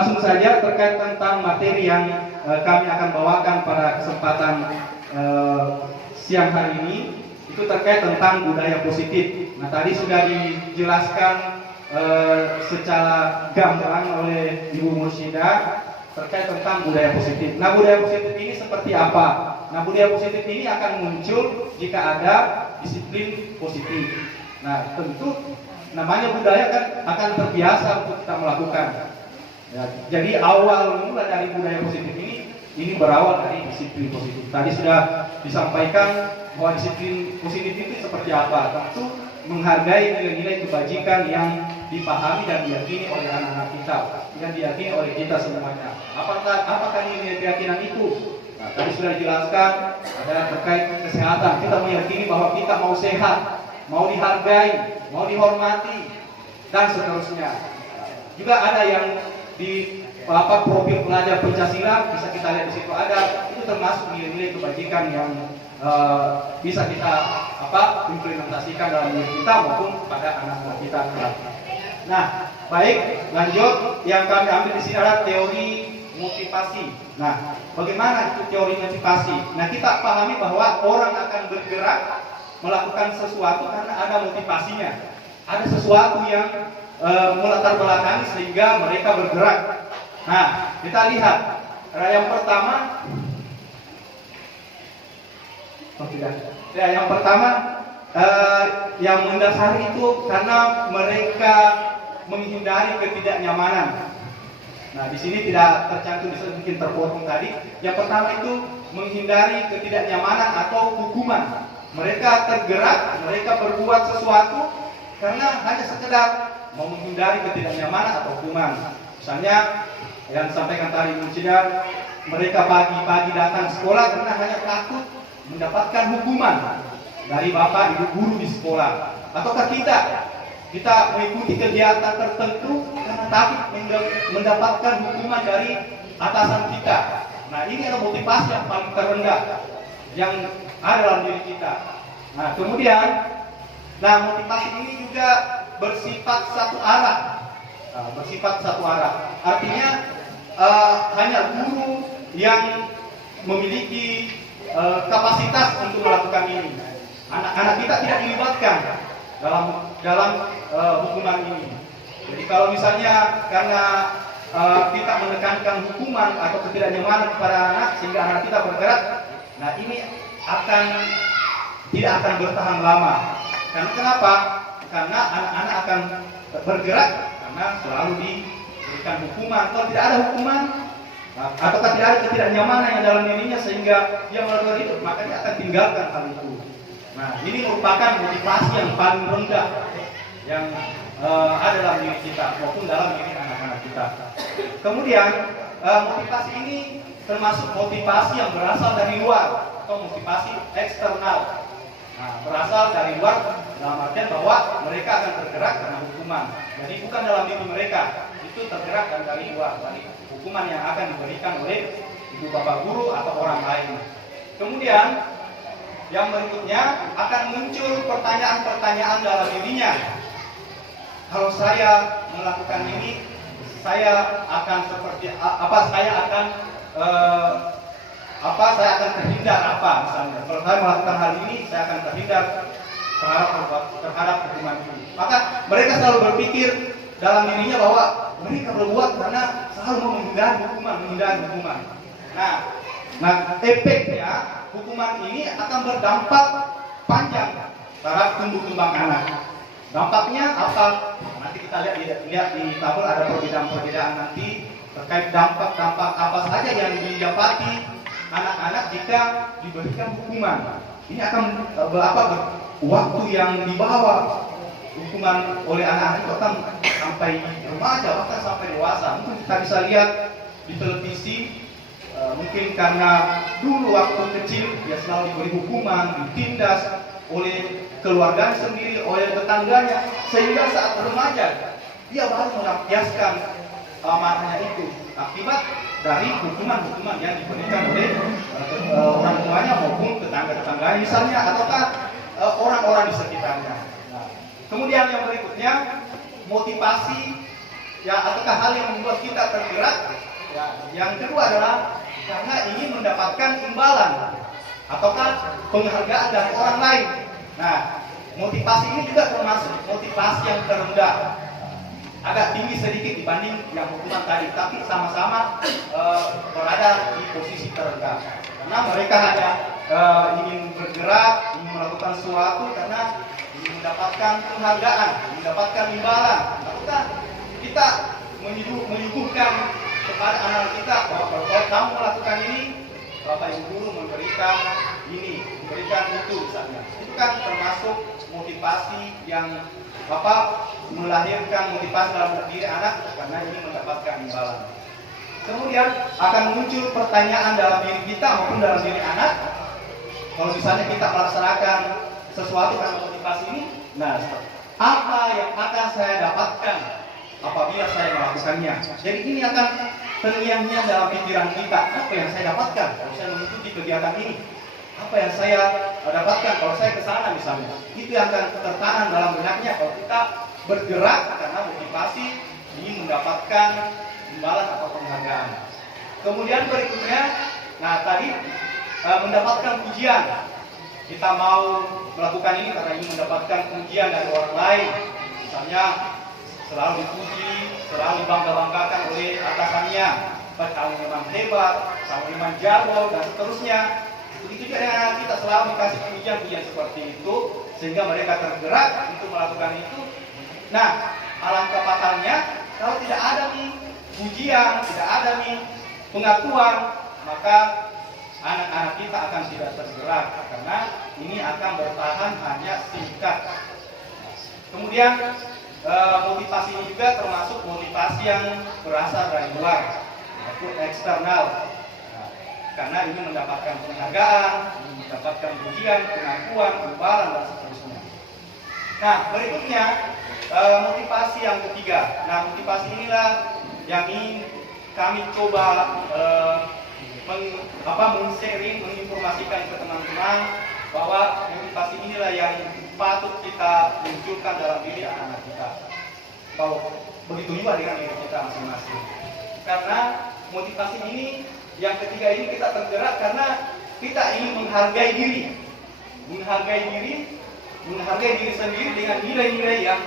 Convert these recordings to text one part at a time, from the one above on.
langsung saja terkait tentang materi yang kami akan bawakan pada kesempatan siang hari ini, itu terkait tentang budaya positif. Nah, tadi sudah dijelaskan secara gamblang oleh Ibu Mursyidah terkait tentang budaya positif. Nah, budaya positif ini seperti apa? Nah, budaya positif ini akan muncul jika ada disiplin positif. Nah, tentu namanya budaya kan akan terbiasa untuk kita melakukan. Ya, jadi awal mula dari budaya positif ini berawal dari disiplin positif. Tadi sudah disampaikan bahwa disiplin positif itu seperti apa. Tentu menghargai nilai-nilai kebajikan yang dipahami dan diyakini oleh anak-anak kita, yang diyakini oleh kita semuanya. Apakah nilai keyakinan itu? Nah, tadi sudah dijelaskan ada terkait kesehatan. Kita meyakini bahwa kita mau sehat, mau dihargai, mau dihormati, dan seterusnya. Juga ada yang di profil pelajar Pancasila, bisa kita lihat di situ ada, itu termasuk nilai-nilai kebajikan yang bisa kita implementasikan dalam diri kita maupun pada anak-anak kita. Nah, baik, lanjut. Yang kami ambil di sini adalah teori motivasi. Nah, bagaimana itu teori motivasi? Nah, kita pahami bahwa orang akan bergerak melakukan sesuatu karena ada motivasinya. Ada sesuatu yang melatar belakangi sehingga mereka bergerak. Nah, kita lihat yang pertama. Yang pertama yang mendasari itu karena mereka menghindari ketidaknyamanan. Nah, di sini tidak tercantum, bisa mungkin terpotong tadi. Yang pertama itu menghindari ketidaknyamanan atau hukuman. Mereka tergerak, mereka berbuat sesuatu karena hanya sekedar mau menghindari ketidaknyamanan atau hukuman. Misalnya yang disampaikan tadi Mursyidah, mereka pagi-pagi datang sekolah karena hanya takut mendapatkan hukuman dari bapak ibu guru di sekolah. Ataukah kita mengikuti kegiatan tertentu karena takut mendapatkan hukuman dari atasan kita. Nah, ini adalah motivasi yang paling terendah yang ada dalam diri kita. Nah, kemudian motivasi ini juga bersifat satu arah. Artinya hanya guru yang memiliki kapasitas untuk melakukan ini. Anak-anak kita tidak dilibatkan dalam hukuman ini. Jadi kalau misalnya karena kita menekankan hukuman atau ketidaknyamanan kepada anak sehingga anak kita bergerak, nah ini tidak akan bertahan lama. Karena kenapa? Karena anak-anak akan bergerak karena selalu diberikan hukuman. Kalau tidak ada hukuman atau tidak ada ketidaknyamanan yang dalam dirinya sehingga dia melakukan itu, maka dia akan tinggalkan hal itu. Nah, ini merupakan motivasi yang paling rendah yang ada dalam diri kita maupun dalam diri anak-anak kita. Kemudian motivasi ini termasuk motivasi yang berasal dari luar atau motivasi eksternal. Nah, berasal dari luar dalam artian bahwa mereka akan tergerak karena hukuman. Jadi bukan dalam diri mereka, itu tergerak dari luar, dari hukuman yang akan diberikan oleh ibu bapak guru atau orang lain. Kemudian yang berikutnya akan muncul pertanyaan-pertanyaan dalam dirinya. Kalau saya melakukan ini, saya akan seperti apa? Saya akan terhindar apa misalnya. Kalau saya melakukan hal ini, saya akan terhindar terhadap hukuman ini. Maka mereka selalu berpikir dalam dirinya bahwa mereka berbuat karena selalu menghindari hukuman. Nah, efeknya hukuman ini akan berdampak panjang terhadap tumbuh kembang anak. Dampaknya apa? Nanti kita lihat di tabel ada perbedaan nanti terkait dampak-dampak apa saja yang didapati anak-anak jika diberikan hukuman. Ini akan waktu yang dibawa hukuman oleh anak-anak itu akan sampai remaja bahkan sampai dewasa. Mungkin kita bisa lihat di televisi. Mungkin karena dulu waktu kecil dia selalu diberi hukuman, ditindas oleh keluarga sendiri, oleh tetangganya, sehingga saat remaja dia baru melampiaskan amarahnya itu akibat dari hukuman-hukuman yang diberikan oleh orang tuanya maupun tetangga-tetangganya misalnya, ataukah orang-orang di sekitarnya. Nah, kemudian yang berikutnya motivasi ya ataukah hal yang membuat kita tergerak? Ya, yang kedua adalah karena ingin mendapatkan imbalan ataukah penghargaan dari orang lain. Nah, motivasi ini juga termasuk motivasi yang terendah, agak tinggi sedikit dibanding yang hukuman tadi, tapi sama-sama berada di posisi terendah. Karena mereka hanya ingin bergerak, ingin melakukan sesuatu karena ingin mendapatkan penghargaan, mendapatkan imbalan. Ataukah kita menyuguhkan kepada anak kita bahwa kalau kamu melakukan ini, Bapak Ibu guru memberikan ini, memberikan itu misalnya. Itu kan termasuk motivasi yang Bapak melahirkan motivasi dalam diri anak karena ini mendapatkan imbalan. Kemudian akan muncul pertanyaan dalam diri kita maupun dalam diri anak. Kalau misalnya kita melaksanakan sesuatu karena motivasi ini, nah apa yang akan saya dapatkan apabila saya melakukannya? Jadi ini akan terngiang-ngiang dalam pikiran kita, apa yang saya dapatkan kalau saya mengikuti kegiatan ini? Apa yang saya dapatkan kalau saya ke sana misalnya? Itu yang akan tertanam dalam benaknya kalau kita bergerak karena motivasi ingin mendapatkan imbalan atau penghargaan. Kemudian berikutnya, nah tadi mendapatkan pujian. Kita mau melakukan ini karena ingin mendapatkan pujian dari orang lain. Misalnya selalu dipuji, selalu dibangga-banggakan oleh atasannya. Kamu memang hebat, kamu memang jago, dan seterusnya. Begitu juga kita selalu dikasih pujian-pujian seperti itu, sehingga mereka tergerak untuk melakukan itu. Nah, alangkah fatalnya kalau tidak ada nih pujian, tidak ada nih pengakuan, maka anak-anak kita akan tidak tergerak karena ini akan bertahan hanya singkat. Kemudian motivasi ini juga termasuk motivasi yang berasal dari luar atau eksternal. Karena ini mendapatkan penghargaan, mendapatkan pujian, pengakuan, imbalan dan seterusnya. Nah, berikutnya motivasi yang ketiga. Nah, motivasi inilah yang ingin kami coba men-sharing, menginformasikan ke teman-teman bahwa motivasi inilah yang patut kita munculkan dalam diri anak-anak kita. Bahwa begitu juga dengan diri kita masing-masing. Karena motivasi ini yang ketiga ini kita tergerak karena kita ingin menghargai diri, menghargai diri sendiri dengan nilai-nilai yang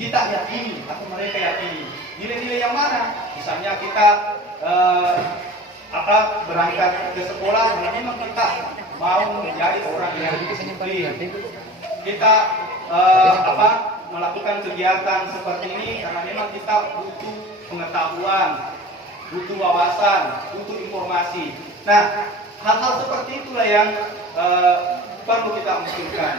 kita yakini atau mereka yakini. Nilai-nilai yang mana? Misalnya kita berangkat ke sekolah karena memang kita mau menjadi orang yang disiplin. Kita melakukan kegiatan seperti ini karena memang kita butuh pengetahuan, butuh wawasan, butuh informasi. Nah, hal-hal seperti itulah yang perlu kita munculkan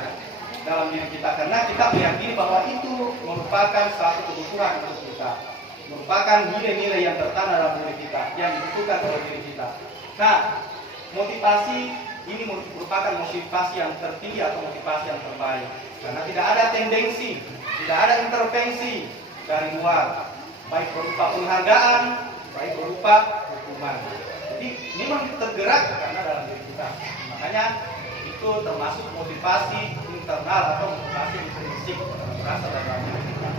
dalam diri kita karena kita meyakini bahwa itu merupakan suatu kebutuhan untuk kita, merupakan nilai-nilai yang tertanam dalam diri kita, yang dibutuhkan oleh diri kita. Nah, motivasi ini merupakan motivasi yang tertinggi atau motivasi yang terbaik karena tidak ada tendensi, tidak ada intervensi dari luar, baik berupa penghargaan, baik berupa hukuman. Jadi memang tergerak karena dalam diri kita. Makanya itu termasuk motivasi internal atau motivasi intrinsik berasal dari dalam diri kita.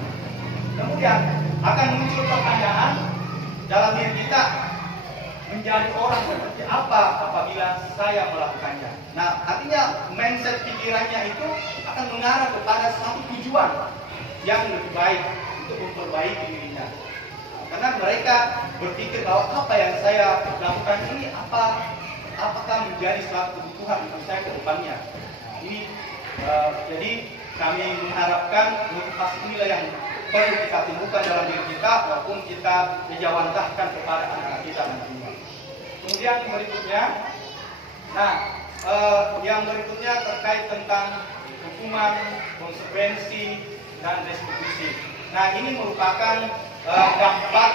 Kemudian akan muncul pertanyaan dalam diri kita, menjadi orang seperti apa apabila saya melakukannya. Nah, artinya mindset pikirannya itu akan mengarah kepada satu tujuan yang lebih baik untuk memperbaiki dirinya. Karena mereka berpikir bahwa apa yang saya lakukan ini apakah menjadi suatu kebutuhan untuk saya ke depannya. Nah, ini jadi kami mengharapkan motivasi inilah yang perlu kita timbulkan dalam diri kita maupun kita jawantahkan kepada anak-anak kita nantinya. Kemudian berikutnya, yang berikutnya terkait tentang hukuman, konsekuensi, dan restitusi. Nah, ini merupakan dampak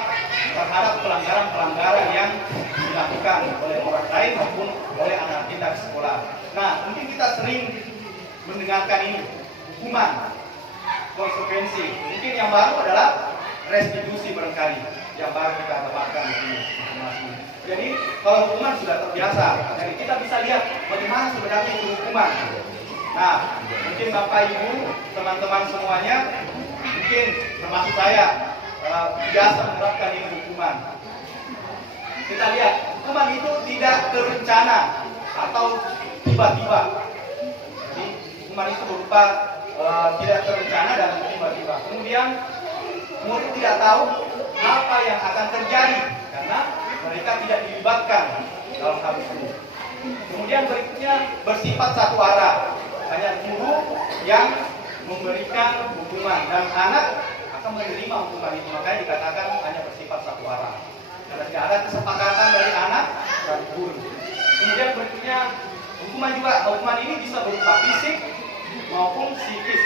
terhadap pelanggaran-pelanggaran yang dilakukan oleh orang lain maupun oleh anak kita di sekolah. Nah, mungkin kita sering mendengarkan ini, hukuman, konsekuensi. Mungkin yang baru adalah restitusi barangkali, yang baru kita dapatkan di sini. Jadi, kalau hukuman sudah terbiasa, jadi kita bisa lihat bagaimana sebenarnya itu hukuman. Nah, mungkin Bapak Ibu, teman-teman semuanya, mungkin termasuk saya, biasa menerapkan ini hukuman. Kita lihat, hukuman itu tidak terencana atau tiba-tiba. Jadi hukuman itu berupa tidak terencana dan tiba-tiba. Kemudian murid tidak tahu apa yang akan terjadi karena mereka tidak dilibatkan dalam hal itu. Kemudian berikutnya bersifat satu arah, hanya guru yang memberikan hukuman dan anak akan menerima hukuman itu. Makanya dikatakan hanya bersifat satu arah, karena tidak ada kesepakatan dari anak dan guru. Kemudian berikutnya hukuman ini bisa berupa fisik maupun psikis,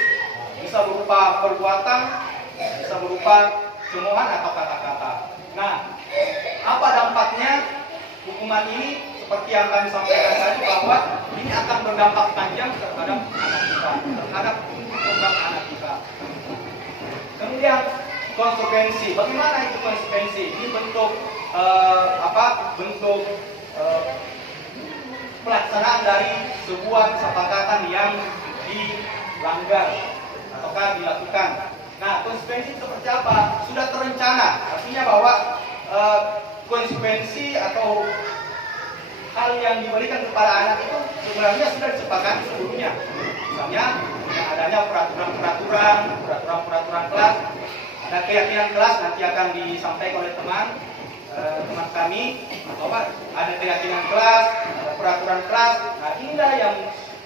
bisa berupa perbuatan, bisa berupa cemoohan atau kata-kata. Nah, apa dampaknya hukuman ini? Seperti yang kami sampaikan tadi, bahwa ini akan berdampak panjang terhadap anak kita, terhadap perkembangan anak kita. Kemudian konsekuensi. Bagaimana itu konsekuensi? Ini bentuk bentuk pelaksanaan dari sebuah kesepakatan yang dilanggar ataukah dilakukan. Nah, konsekuensi seperti apa? Sudah terencana. Artinya bahwa konsekuensi atau hal yang diberikan kepada anak itu sebenarnya sudah disepakati sebelumnya. Misalnya adanya peraturan kelas, ada keyakinan kelas nanti akan disampaikan oleh teman kami, bahwa ada keyakinan kelas, ada peraturan kelas. Nah, inilah yang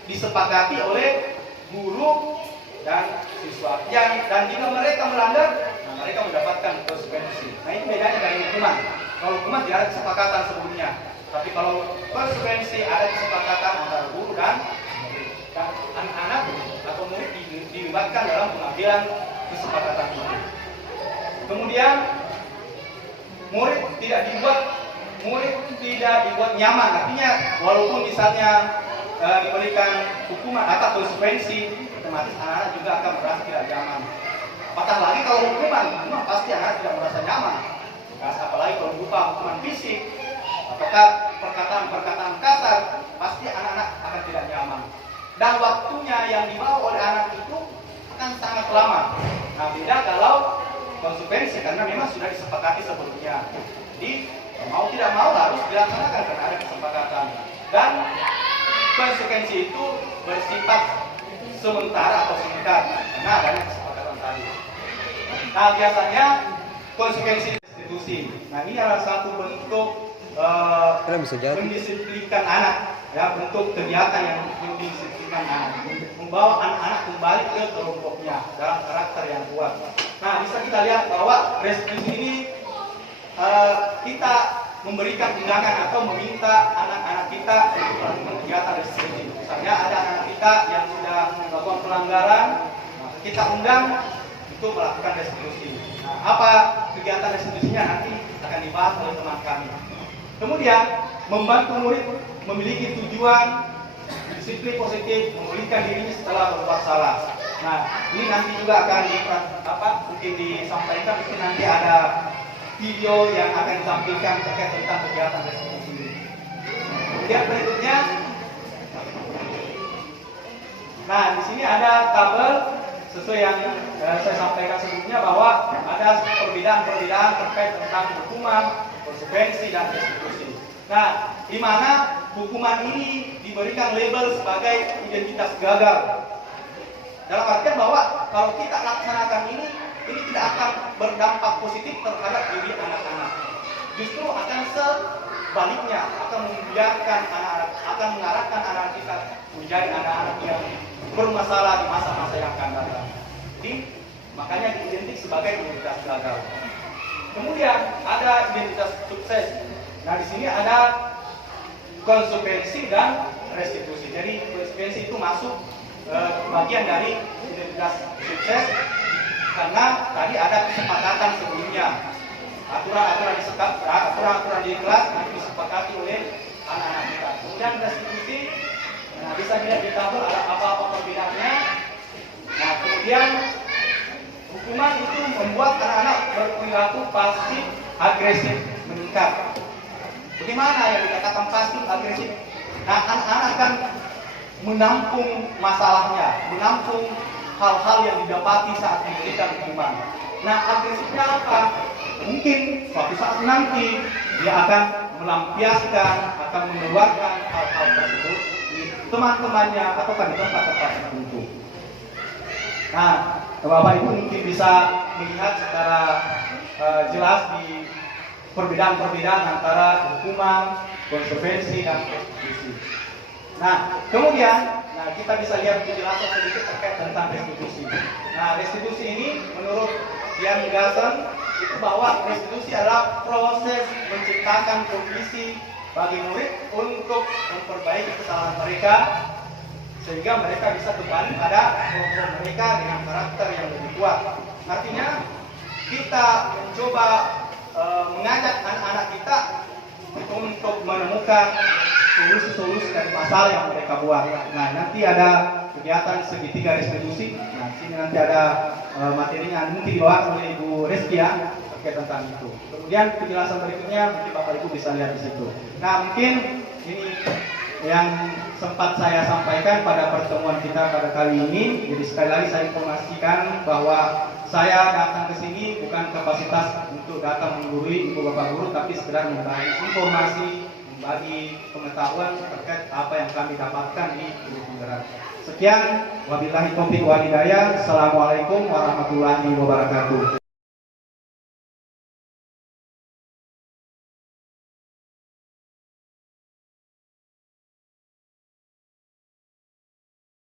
disepakati oleh guru dan siswa. Dan jika mereka melanggar, mereka mendapatkan konsekuensi. Nah, itu bedanya dari hukuman. Kalau hukuman tidak ada kesepakatan sebelumnya. Tapi kalau konsekuensi ada kesepakatan antara guru dan anak-anak atau murid dilibatkan dalam pengambilan kesepakatan itu. Kemudian murid tidak dibuat nyaman. Artinya walaupun misalnya diberikan hukuman atau konsekuensi, otomatis anak-anak juga akan merasa tidak nyaman. Apatah lagi kalau hukuman pasti anak tidak merasa nyaman. Apalagi kalau berupa hukuman fisik ataukah perkataan-perkataan kasar, pasti anak-anak akan tidak nyaman. Dan waktunya yang dibawa oleh anak itu akan sangat lama. Nah, beda kalau konsekuensi, karena memang sudah disepakati sebelumnya. Jadi mau tidak mau harus dilaksanakan karena ada kesepakatan. Dan konsekuensi itu bersifat sementara atau singkat karena adanya kesepakatan tadi. Nah, biasanya konsekuensi institusi. Nah, ini adalah satu bentuk mendisiplinkan anak, ya, bentuk kegiatan yang mendisiplinkan anak, membawa anak-anak kembali ke kelompoknya dalam karakter yang kuat. Nah, bisa kita lihat bahwa restitusi ini kita memberikan undangan atau meminta anak-anak kita untuk melakukan kegiatan restitusi. Misalnya ada anak kita yang sudah melakukan pelanggaran, kita undang untuk melakukan restitusi. Nah, apa kegiatan restitusinya nanti akan dibahas oleh teman kami. Kemudian membantu murid memiliki tujuan, disiplin positif, memulihkan dirinya setelah berbuat salah. Nah, ini nanti juga akan mungkin disampaikan, mungkin nanti ada video yang akan ditampilkan terkait tentang kegiatan restitusi ini. Kemudian berikutnya, nah di sini ada tabel sesuai yang saya sampaikan sebelumnya, bahwa ada perbedaan-perbedaan terkait tentang hukuman, konsekuensi, dan restitusi. Nah, di mana hukuman ini diberikan label sebagai identitas gagal. Dalam artian bahwa kalau kita laksanakan ini tidak akan berdampak positif terhadap diri anak-anak. Justru akan sebaliknya, akan membiarkan anak-anak, akan mengarahkan anak kita menjadi anak-anak yang bermasalah di masa-masa yang akan datang. Jadi, makanya diidentik sebagai identitas gagal. Kemudian ada identitas sukses. Nah, di sini ada konsekuensi dan restitusi. Jadi konsekuensi itu masuk bagian dari identitas sukses karena tadi ada kesepakatan sebelumnya. Aturan-aturan di kelas disepakati oleh anak-anak kita. Kemudian restitusi, nah bisa dilihat di tabel ada apa-apa perbedaannya. Nah, kemudian hukuman itu membuat anak-anak berperilaku pasif agresif meningkat. Bagaimana yang dikatakan pasif agresif? Nah, anak-anak akan menampung masalahnya, menampung hal-hal yang didapati saat diberikan hukuman. Nah, agresifnya apa? Mungkin suatu saat nanti dia akan melampiaskan, akan mengeluarkan hal-hal tersebut di teman-temannya atau di tempat-tempat tertentu. Nah, Bapak Ibu mungkin bisa melihat secara jelas di perbedaan-perbedaan antara hukuman, konsekuensi, dan restitusi. Nah, kemudian kita bisa lihat penjelasan sedikit terkait tentang restitusi. Nah, restitusi ini menurut Ian Gassen itu bahwa restitusi adalah proses menciptakan kondisi bagi murid untuk memperbaiki kesalahan mereka sehingga mereka bisa kembali pada kelompok mereka dengan karakter yang lebih kuat. Artinya kita mencoba mengajak anak-anak kita untuk menemukan solusi-solusi dari masalah yang mereka buat. Nah, nanti ada kegiatan segitiga restitusi. Nah, sini nanti ada materinya mungkin dibawakan oleh Ibu Reskia terkait tentang itu. Kemudian penjelasan berikutnya mungkin Bapak Ibu bisa lihat di situ. Nah, mungkin ini yang sempat saya sampaikan pada pertemuan kita pada kali ini. Jadi sekali lagi saya informasikan bahwa saya datang ke sini bukan kapasitas untuk datang menggurui Ibu Bapak Guru, tapi sekedar membagi informasi, membagi pengetahuan terkait apa yang kami dapatkan di Gunung Barat. Sekian, wabillahi taufiq wal hidayah. Assalamualaikum warahmatullahi wabarakatuh.